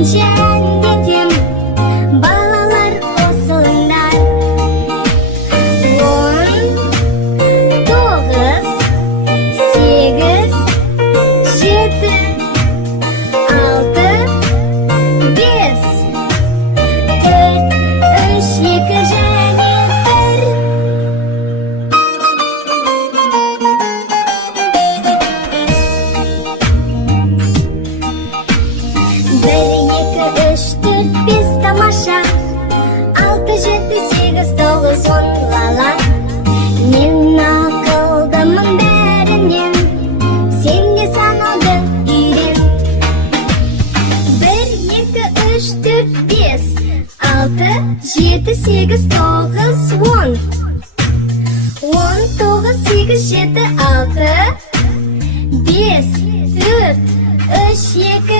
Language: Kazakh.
екінші әндетем, балалар қосылыңдар. 10, 9, 8, 7, 6, 5, 4, 3, 2 және 1. Bir, iki, üç, dört, beş тамаша. 6, 7, 8, 9, 10 лала. Мен ақылдымын бәрінен, сен де санауды үйрен. 1, 2, 3, 4, 5, 6, 7, 8, 9, 10. 10, 9, 8, 7, 6, 5, 4, 3, 2,